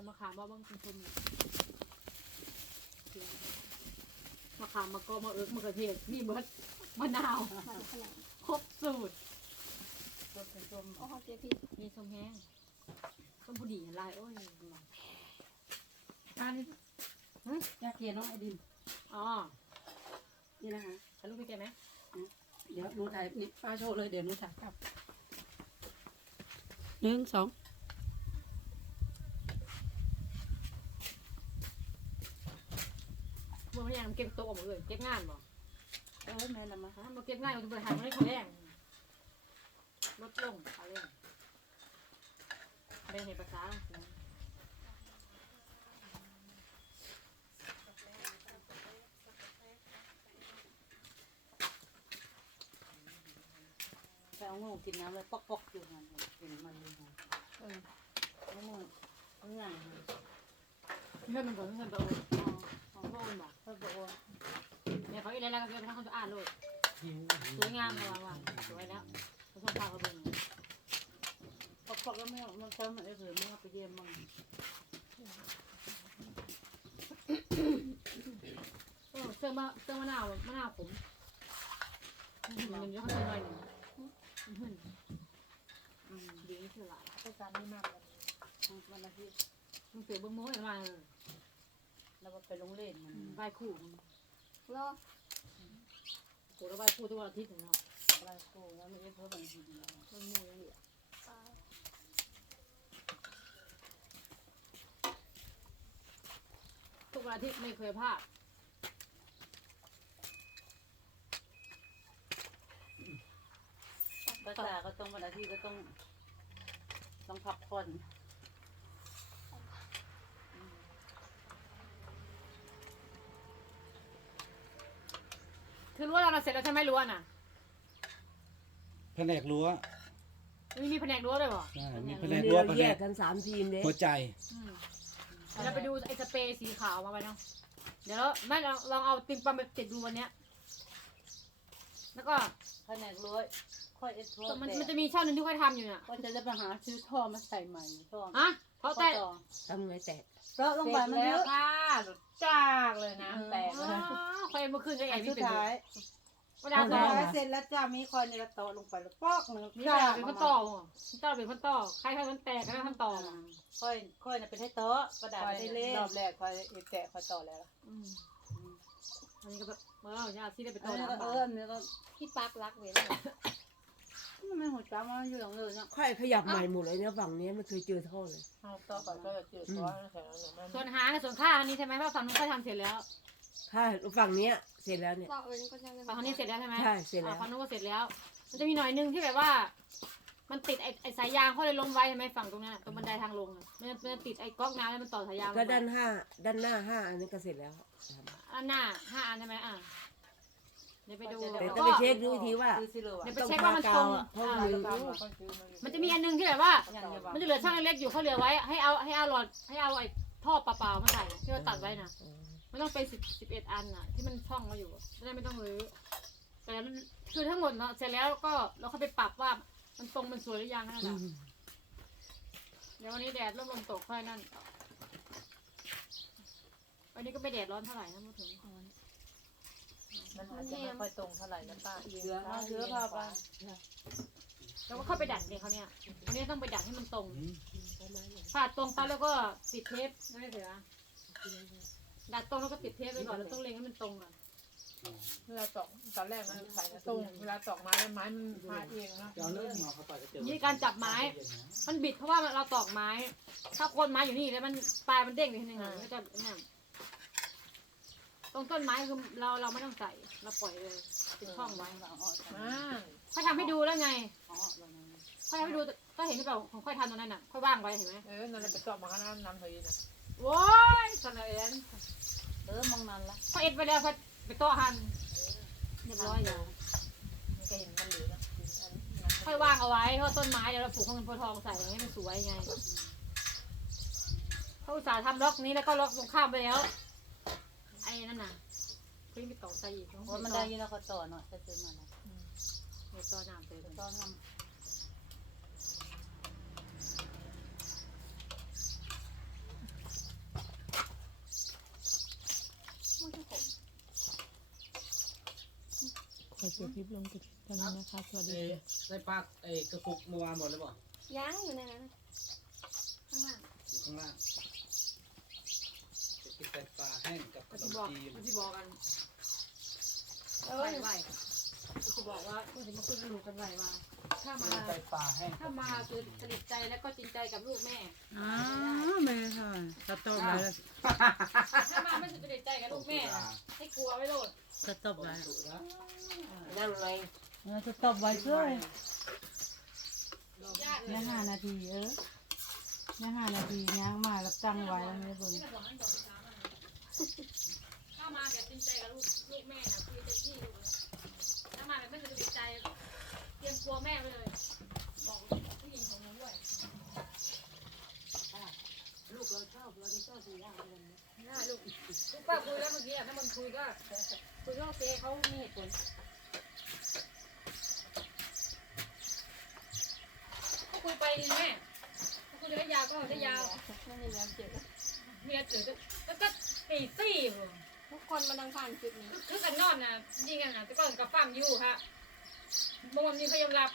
แต่มะขามว่าบางคนชมมะขามมะกอกมะเอิกมะเขือเทศมีเบิดมะนาวมาขนาดครบสูตรต้มเป็นต้มโอ้โหเจ๊พี่มีส้มแห้งส้มผู้ดีลายโอ้ยอันนี้ยาเกลียน้องไอดินอ๋อนี่นะคะถ่ายรูปพี่แกไหมเดี๋ยวหนูถ่ายนี่ป้าโชว์เลยเดี๋ยวหนูถ่ายครับหนึ่งสอง เมื่อพยายามเก็บโต๊ะออกมาเลยเก็บงานบ่เออแม่นำมาถ้ามาเก็บงานเราจะไปหาไม่ได้คะแนนลดลงเอาเรื่องแบ่งให้ภาษาไปเอางูกินน้ำเลยปอกๆอยู่หันกินมันเลยค่ะเออเอางูเอาง่ายค่ะเพื่อนมันก่อนเพื่อนตัว ขอนบอกเขาบอกว่าเนี่ยเขาอีกแล้วก็เพื่อนเขาจะอ่านเลยสวยงามระวังว่างสวยแล้วเขาชอบพาเขาเบิ่งปอกๆแล้วแม่มันซ้ำมันไอ้เผือแม่เอาไปเยี่ยมมั่งเออเสื้อมะเสื้อมะนาวมะนาวผมมันจะเข้าใจหน่อยหนึ่งอืมดีนี่คือหลายไปการนี่มากเลยวันอาทิตย์มันเสือเบิ้งโม้ยมาเลย แล้วก็ไปโรงเรียนมันใบคู่รอโหแล้วใบคู่ทุกวันอาทิตย์เนาะอะไรโก้แล้วไม่ได้เพิ่มอะไรกินแล้วมันมูยังเหลือปลาทุกวันอาทิตย์ไม่เคยพลาดภาษาก็ต้องวันอาทิตย์ก็ต้องต้องพักผ่อน คือรั้วเราเสร็จแล้วใช่ไหมรั้วน่ะแผนกรั้วมีมีแผนกรั้วด้วยเหรอใช่มีแผนกรั้วแผนแยกกกันสามทีมเลยหัวใจ อืมเดี๋ยวเราไปดูไอ้สเปรย์สีขาวมาไปเนาะเดี๋ยวแม่ลองลองเอาติมปั๊มไปติดดูวันเนี้ยแล้วก็แผนกรั้วค่อยเอ็ดทั่วมันแต่มันจะมีช่องหนึงที่ค่อยทำอยู่เนี่ยก็จะได้ไปหาซื้อท่อมาใส่ใหม่ท่อฮะ เพราะแต่ต่อทำไงแตกเพราะลงไปมันเยอะค่ะจากเลยนะแตกเลยใครเมื่อคืนก็แออับนพี่สุดเป็นท้ายเวลาสุดต่อท้ายเสร็จแล้วจ้ามีคอยในกระโตะลงไปแล้วปอกหนึ่งนี่เวลาเป็นคนต่อพี่ต่อเป็นคนต่อใครใครคนแตกก็ได้คนต่อค่อยค่อยน่ะเป็นให้โต๊ะกระดาษได้เล่นรอบแรกคอยแตะคอยต่อแล้วล่ะอืมอันนี้ก็แบบเออญาติที่ได้ไปเอต่ออหลังเอบ้าอนเนี่ยก็พี่ปักรักเว้น ไม่หัวจ้ามาอยู่หลังเลยเนาะค่อยขยับใหม่หมดเลยเนี่ยฝั่งนี้ไม่เคยเจอท่อเลย เอาต่อไปก็จะเจอเพราะว่าแถวนั้นเนี่ยมันส่วนหางกับส่วนข้าอันนี้ใช่ไหมเพราะฝั่งนู้นค่อยทำเสร็จแล้วถ้าฝั่งเนี้ยเสร็จแล้วเนี่ยรอเว้นก็ยังฝั่งนี้เสร็จแล้วใช่ไหมใช่เสร็จแล้ว อ่าฝั่งนู้นก็เสร็จแล้ว มันจะมีหน่อยหนึงที่แบบว่า มันติดไอ้ไอ้สายยางเขาเลยลงไว้ใช่ไหมฝั่งตรงนั้นอะตรงบันไดทางลงอะมันมันติดไอ้ก๊อกน้ำแล้วมันต่อสายยางลงก็ไปด้านห้าด้านหน้าห้าอันนี้ก็เสร็จแล้ว อันหน้าห้าอันใช่ไหมอะเดี๋ยวไปดูแต่แล้วต้องก็ไปเช็คดูอีกทีว่าซื้อสิเลยว่ะเดี๋ยวไปเช็คว่ามันตรงต้องอ่าทากาวอะเพราะตามมือเราก็ซื้อมาอยู่มันจะมีอันหนึงที่แบบว่า อย่างเดียวว่ะมันจะเหลือช่องเล็กๆอยู่เขาเหลือไว้ให้เอาให้เอาหลอดให้เอาไอ้ท่อเปล่าๆมาใส่ที่เราตัดไว้นะไม่ต้องเป็นสิบสิบเอ็ดอันน่ะ ที่มันช่องมาอยู่อะจะได้ไม่ต้องรื้อแต่มันคือทั้งหมดเนาะเสร็จแล้วก็เราค่อยไปปรับว่ามันตรงมันสวยหรือยังนั่นแหละเดี๋ยววันนี้แดดเริ่มลมตกค่อยนั่นวันนี้ก็ไม่แดดร้อนเท่าไหร่นะพูดถึง มันอาจจะไม่ค่อยตรงเท่าไหร่นะป้าเสือเอาเสือพาไปเราก็เข้าไปดัดเนี่ยเขาเนี่ยวันนี้ต้องไปดัดให้มันตรงผ่าตรงปั๊บแล้วก็ติดเทปไม่ได้เสือดัดตรงแล้วก็ติดเทปไว้ก่อนแล้วต้องเล็งให้มันตรงก่อนเวลาตอกตอนแรกมันใส่ตรงเวลาตอกไม้ไม้มันพาเองนะจะเอาเรื่องมาเข้าไปก็เจอนี่การจับไม้ มันบิดเพราะว่าเราตอกไม้ ถ้าโคนไม้อยู่นี่แล้วมันปลายมันเด้งไปทีนึงอะมันก็จะเนี่ย ตรงต้นไม้คือเราเราไม่ต้องใส่ เราปล่อยเลยติดช่องไว้เอาออกจากอ่าค่อยทำให้ดูแล้วไงเอาออกแล้วนะค่อยทำให้ดูก็เห็นหรือเปล่าของค่อยทำตรงนั้นน่ะค่อยว่างไว้เห็นไหมเออนั่นแหละไปตอกมาข้างหน้าน้ำเธอนะโว้ยสนเอ็นเออมองนั้นละค่อยเอ็ดไปแล้วค่อยไปโต๊ะหันเรียบร้อยแล้วมันก็เห็นมันเหลือนะค่อยว่างเอาไว้เพราะต้นไม้เดี๋ยวเราปลูกข้างบนโพธิ์ทองใส่ให้มันสวยไงเขาอุตส่าห์ทำล็อกนี้แล้วก็ล็อกตรงข้ามไปแล้วไอ้นั่นน่ะ ปิ้งไปต่อใส่อีกามันได้ยินแล้วก็ต่อหน่อยจะซื้อมาแล้วเดี๋ยวต่อน้ำเติมต่อน้ำขอจบคลิปลงกันตอนนี้นะคะ สวัสดีได้ปากไอ้กระปุกเมื่อวานหมดแล้วบ่ย้งอยู่ในนั้นข้างล่างข้างล่างจะกินแต่ปลาแห้งกับขนมจีนที่บอกกัน ไหวอไหวก็จะบอกว่าก็จะมาคุยกันลูกกันไหวว่าถ้ามาใส่ปลาแห้งถ้ามาคือสนิทใจแล้วก็จริงใจกับลูกแม่ อ๋อแม่ค่ะสต๊อปไว้ล้วถ้ามาไม่สนิทใจกับลูกแม่นะให้กลัวไว้โลดสต๊อปต้มไว้นะนั่งไงเออสต๊อปไว้ช่วยยังห้านาทีเออยังห้านาทีย่างมาแล้วตั้งไว้แล้วไม่ได้เบิ่ง มามาแบบจริงใจกับลูกลูกแม่นะคุยเต็มที่ลูกเลยถ้ามาแบบไม่สนิทใจเตรียมกลัวแม่ไปเลย บอกผู้หญิงของหนูด้วยลูกเราชอบเราชอบสีย่างเลยนะได้ลูกลูกป้าคุยแล้วเมื่อกี้อะถ้ามันคุยก็คุยก็โอเคเขามีเหตุผลก็คุยไปแม่ถ้าคุยระยะยาวก็ระยะยาวไม่มีแล้วเจ็บแล้วเมียตื่นก็แล้วก็ตีสี่ผม ทุกคนมาดังผ่านคลิปนี้คือกันนอนนะยิงกันนะแต่ก่อนกับฟังอยู่ฮะบางวันนี้เขายอมรับ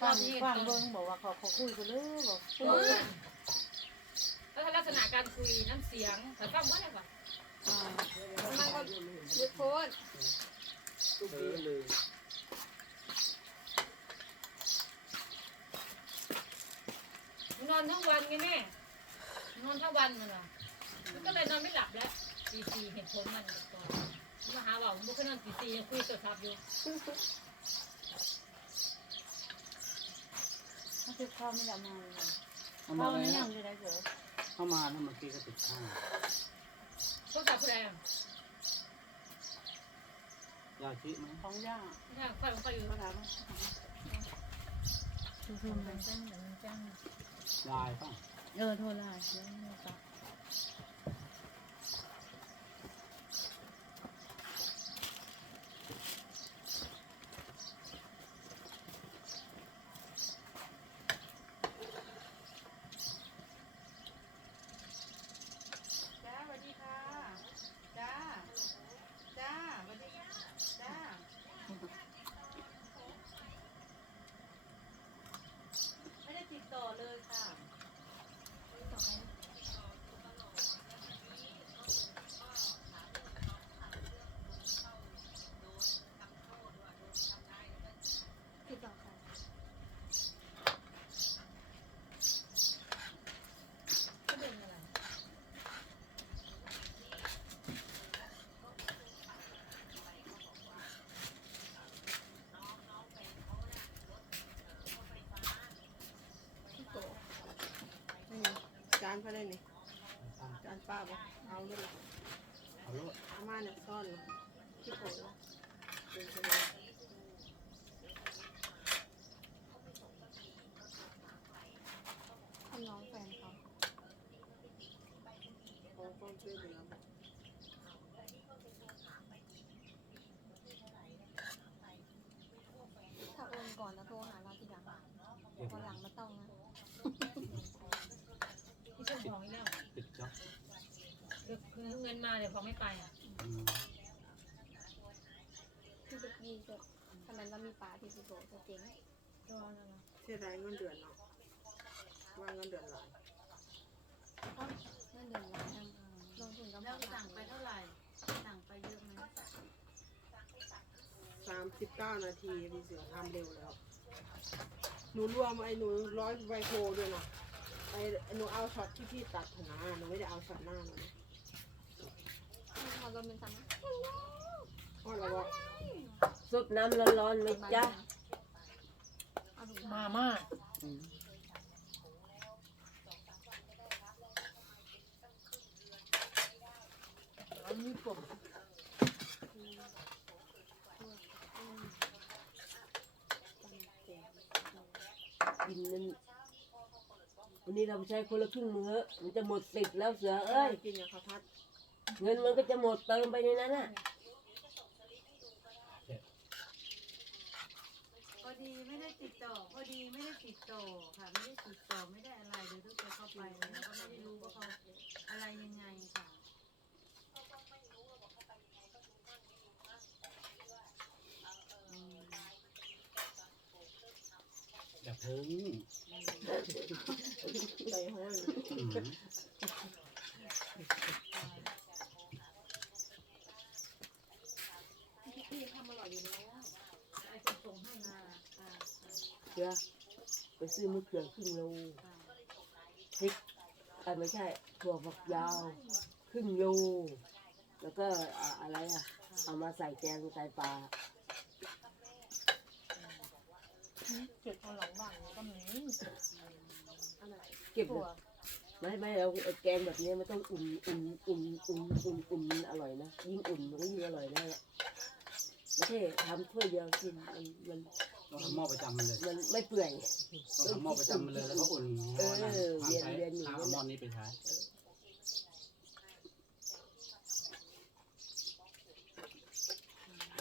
ฟังนี้ฟังเบิ่งบอกว่าเขาเขาคุยกันเลยบอกเออแล้วถ้าลักษณะการคุยน้ำเสียงแต่ฟังว่าอะไรวะอ่ามันก็หยุดโพสต์ลูกดีเลยนอนทั้งวันไงแม่นอนทั้งวันมันอะมันก็เลยนอนไม่หลับแล้ว ตีสี่เหตุผลมันก่อนมาหาเราผมบอกให้นอนตีสี่ยังคุยโทรศัพท์อยู่เขาติดข้าวไม่ได้มาเลยเอาข้ามาวแล้นี่ยัวงอยู่ได้เจอเข้ามานะเมื่อกี้ก็ติดข้าวโทรศัพท์ผู้ใดอะยาชีไหมของย่างไม่ใช่ไฟของไฟอยู่เขาถามว่าคือคือมันจ้างอย่างจ้างยายป่ะเออโทรไลน์แล้วไม่ตอบ จ้าสวัสดีค่ะ จ้า จ้าสวัสดีค่ะจ้า ไม่ได้ติดต่อเลยค่ะ ติดต่อใคร ก็เดินอะไร พี่โก จานเขาได้นี่จานป้าบอกเอาด้วยล่ะเอาลูกอาม่าเนี่ยซ่อนเลยพี่โกะเป็นคนทำน้องแฟนเขา ขอความช่วยเหลือ ถ้าโอนก่อนแล้วโทรหาเราทีหลัง เก็บ วันหลังไม่ต้องนะ ที่ช่วงของอีกแล้ว ปิดจ็อบ คือคือเงิ นมาเดี๋ยวของไม่ไปอะอืมพี่ตุ๊กกี้ก็ทำไมเรามีปลาที่พี่โกจะเจ๊งรอแล้วนะเสียดายเงินเดือนเนาะว่าเงินเดือนหลายเงินเดือนล้านนะลงทุนก็แล้วผ่สั่างนไปเท่าไหร่ สั่งไปเยอะไหมสามสิบเก้านาทีพี่เสือทำเร็วแล้ว หนูรวมไอ้หนูร้อยไวโคด้วยนะไอ้หนูเอาช็อตที่พี่ตัดหนาหนูไม่ได้เอาช็อตหน้าหนูนะมาลงเป็นสันนะเพราะเราบอกซุปน้ำร้อนๆไหมจ๊ะเอาถุงมาม่าอืมอันนี้ผมกินมันวันนี้เราใช้คนละครึ่งมื้อมันจะหมดสิทธิ์แล้วเสือเอ้ยกินอย่างข้าวทัด เงินมันก็จะหมดเติมไปในนั้นน่ะพอดีไม่ได้ติดต่อพอดีไม่ได้ติดต่อค่ะ ไม่ได้ติดต่อไม่ได้อะไรเลยทุกคนเข้าไปแล้วก็ไม่ด้รู้ว่าเขาอะไรยังไงค่ะอย่าเพิ่งใจห้อย ซื้อมะเขือครึ่งโลพริกอ่ไม่ใช่ถั่วฝักยาวครึ่งโลแล้วก็อะไรอะ เอามาใส่แกงใส่ปลาเก็บเอาหลังบ้านก็มีเก็บถั่วไม่ไม่เราแกงแบบนี้มันต้องอุ่นอุ่นอุ่นอุ่นอุ่นอุ่นมันอร่อยนะยิ่งอุ่นมันก็ยิ่งอร่อยนะไม่ใช่ทำถ้วยเดียวกินมันมัน ต้องทำหม้อประจำมันเลย มันไม่เปื่อย ต้องทำหม้อประจำมันเลยแล้วก็อุ่นเออห้ามเวียนใช้เวียนอยู่ ห้ามเอาหม้อนี้ไปใช้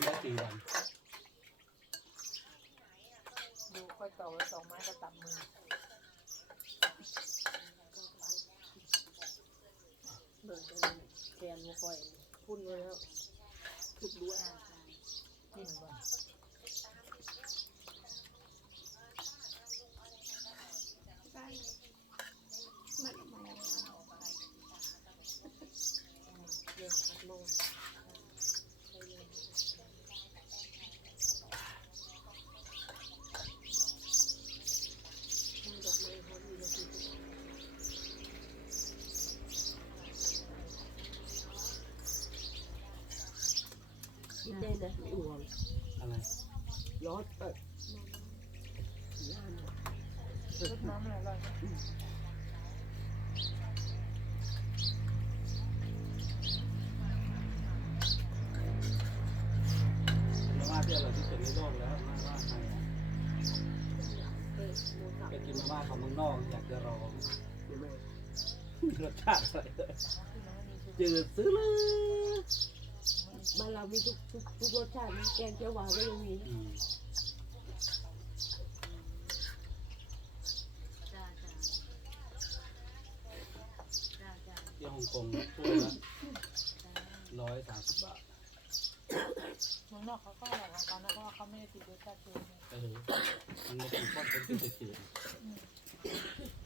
ได้กี่วันดูค่อยเก่าแล้วสองไม้ก็ตับมือเบิ่งแกนมาคอยพุ่นไว้แล้วทุกด้วยกินบ่ ได้มันออกมาแล้ว เรื่องพัดลมดอกไม้เขามีนาทีที่ กิ นได้นะไม่ห่วงอะไรร้อนเออร้านอะรสน้ำอะไรอร่อยนะมาม่าที่อร่อยที่สุดในโลกแล้วมาม่าไทยอะเออหนูขับไปกินมาม่าของเมืองนอกอยากจะลองใช่ไหมรสชาติอะไรเลยจืดซื้อเลย บ้านเรามีทุกทุกทุกรสชาตินะแกงเขียวหวานก็ยังมีนะอืมจ้าจ้าจ้าจ้าที่ฮ่องกงถ้วยละร้อยสามสิบบาทเมืองนอกเขาก็อร่อยของเขานะเพราะว่าเขาไม่ได้ติดรสชาติเกินเออมันไม่เป็นก้อนเป็นจืดๆ